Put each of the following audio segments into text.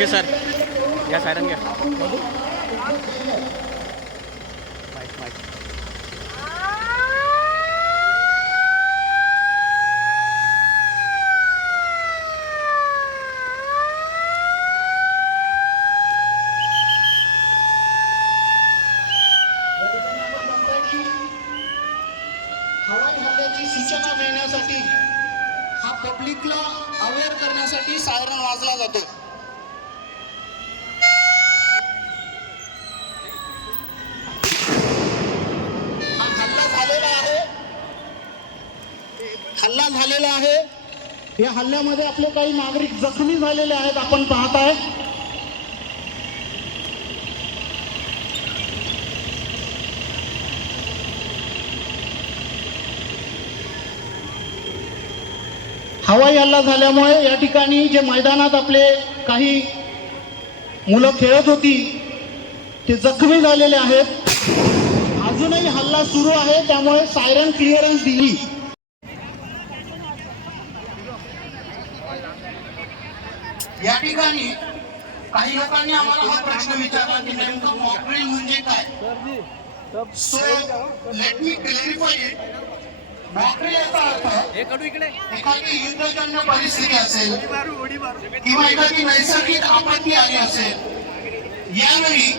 Okay sir. या siren घ्या. Mic mic. सूचना मिळण्यासाठी हा पब्लिकला अवेअर करण्यासाठी सायरन वाजला जातो हा हल्ला झालेला आहे हल्ला झालेला आहे. या हल्ल्यामध्ये आपले काही नागरिक जखमी झालेले आहेत आपण पाहत आहे हवाई हल्ला झाल्यामुळे या ठिकाणी जे मैदानात आपले काही मुलं खेळत होती ते जखमी झालेले आहेत. अजूनही हल्ला सुरू आहे त्यामुळे सायरन क्लिअरन्स दिली. या ठिकाणी काही लोकांनी आम्हाला हा प्रश्न विचारला की नेमकं मॉकड्रिल म्हणजे काय? So let me clarify it mock drill याचा अर्थ एखादी युद्धजन्य परिस्थिती असेल किंवा एखादी नैसर्गिक आपत्ती आली असेल यावेळी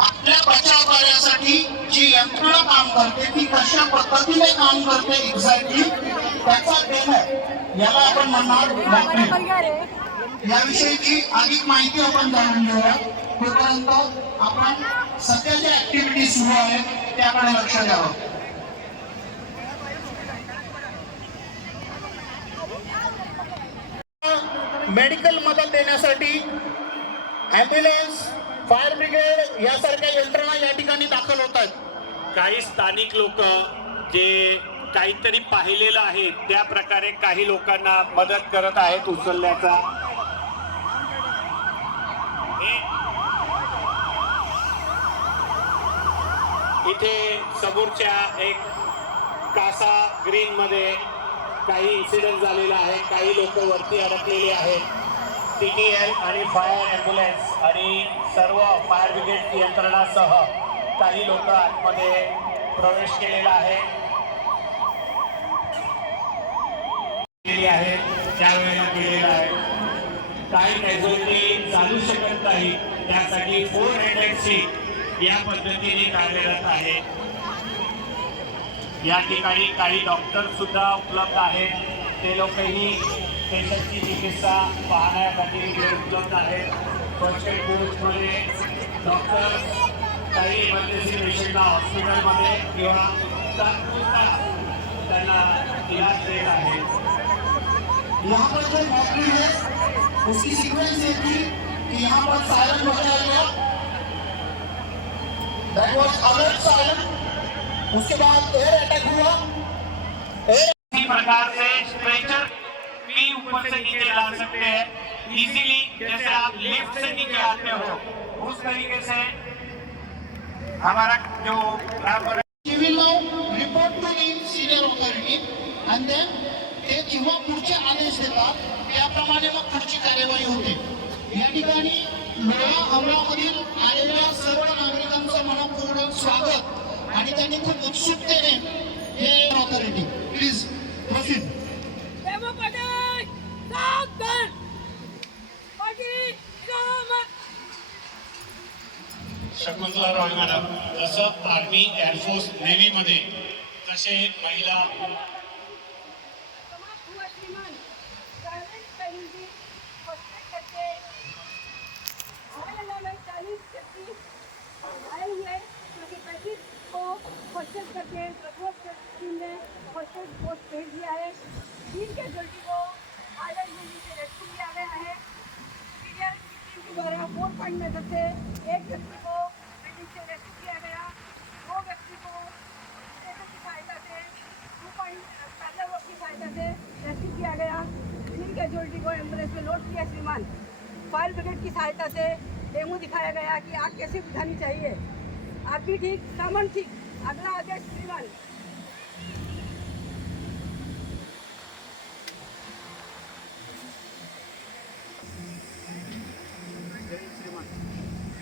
आपल्या बचाव कार्यासाठी जी यंत्रणा काम करते ती कशा पद्धतीने काम करते एक्झॅक्टली त्याचा डेमो याला आपण म्हणणार मॉकड्रिल याविषयीची अधिक माहिती आपण जाणून घेऊया तोपर्यंत आपण सध्या ज्या ऍक्टिव्हिटी सुरू आहेत त्याकडे लक्ष द्यावं. मेडिकल मदत देण्यासाठी ॲम्ब्युलन्स फायर ब्रिगेड यासारख्या यंत्रणा या ठिकाणी दाखल होत आहेत. काही स्थानिक लोक जे काहीतरी पाहिलेलं आहे त्या प्रकारे काही लोकांना मदत करत आहेत उचलण्याचा हे- इथे समोरच्या एक कासा ग्रीन मध्ये काही इन्सिडेंट झालेला आहे. काही लोक वरती अडकलेली आहेत. सी टी एल आणि फायर ॲम्ब्युलन्स आणि सर्व फायर ब्रिगेड यंत्रणासह काही लोक आतमध्ये प्रवेश केलेला आहे. आहे. त्यावेळेला केलेला आहे. काही कॅज्युअलिटी चालू शकत नाही. त्यासाठी फोर हंड्रेडची या पद्धतीने कार्यरत आहे. या ठिकाणी काही डॉक्टर सुद्धा उपलब्ध आहेत. ते लोकही पेशंटची चिकित्सा पाहण्यासाठी इकडे उपलब्ध आहेत. फर्स्ट एड कोर्समध्ये डॉक्टर काही इमर्जन्सी पेशंटला हॉस्पिटलमध्ये किंवा तात्पुरता त्यांना इलाज देत आहेत. यहाँ पर जो नौकरी है उसकी सीक्वेंस ये थी कि यहाँ पर सायरन बजाया गया उसके बाद एयर अटैक हुआ। इसी प्रकार से स्ट्रेचर भी ऊपर से नीचे ला सकते हैं। इजीली जैसे आप लिफ्ट से नीचे आते हो उस तरीके से हमारा जो will now report to the senior authority ते जेव्हा पुढचे आदेश देतात त्याप्रमाणे मग पुढची कार्यवाही होते। या ठिकाणी लोहा आलेल्या सर्व नागरिकांचं मनपूर्वक स्वागत. आणि त्यांनी खूप उत्सुकतेने हे authority please proceed Shakuntala Roy madam जसं आर्मी एअरफोर्स नेव्हीमध्ये तसे महिला समाज हुआ श्रीमान चालीस पहली फर्स्ट करके हमारे नाम में चालीस व्यक्ति आए हुए जो कि पैंतीस को फर्स्ट करके प्रकोप टीम ने फर्स्ट पोस्ट भेज दिया है तीन जल्दी को यूनिट रेस्क्यू किया गया है सीनियर टीम के द्वारा फोर पॉइंट मेथड से एक व्यक्ति को बिल्डिंग से रेस्क्यू किया गया दो व्यक्ति को स्टेशन की सहायता से टू पॉइंट पैदल वर्क की सहायता से रेस्क्यू किया गया तीन कैजुअलिटी को एम्बुलेंस में लोड किया श्रीमान. फायर ब्रिगेड की सहायता से डेमो दिखाया गया कि आग कैसे बुझानी चाहिए। आप भी ठीक सामान ठीक। अगला आदेश श्रीमान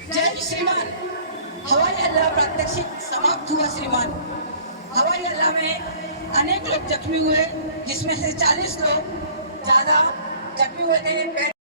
जय श्रीमान. हवाई हल्ला प्रात्यक्षिक समाप्त हुआ श्रीमान. हवाई हल्ला में अनेक लोग जख्मी हुए जिसमें से 40 लोग ज्यादा जख्मी हुए थे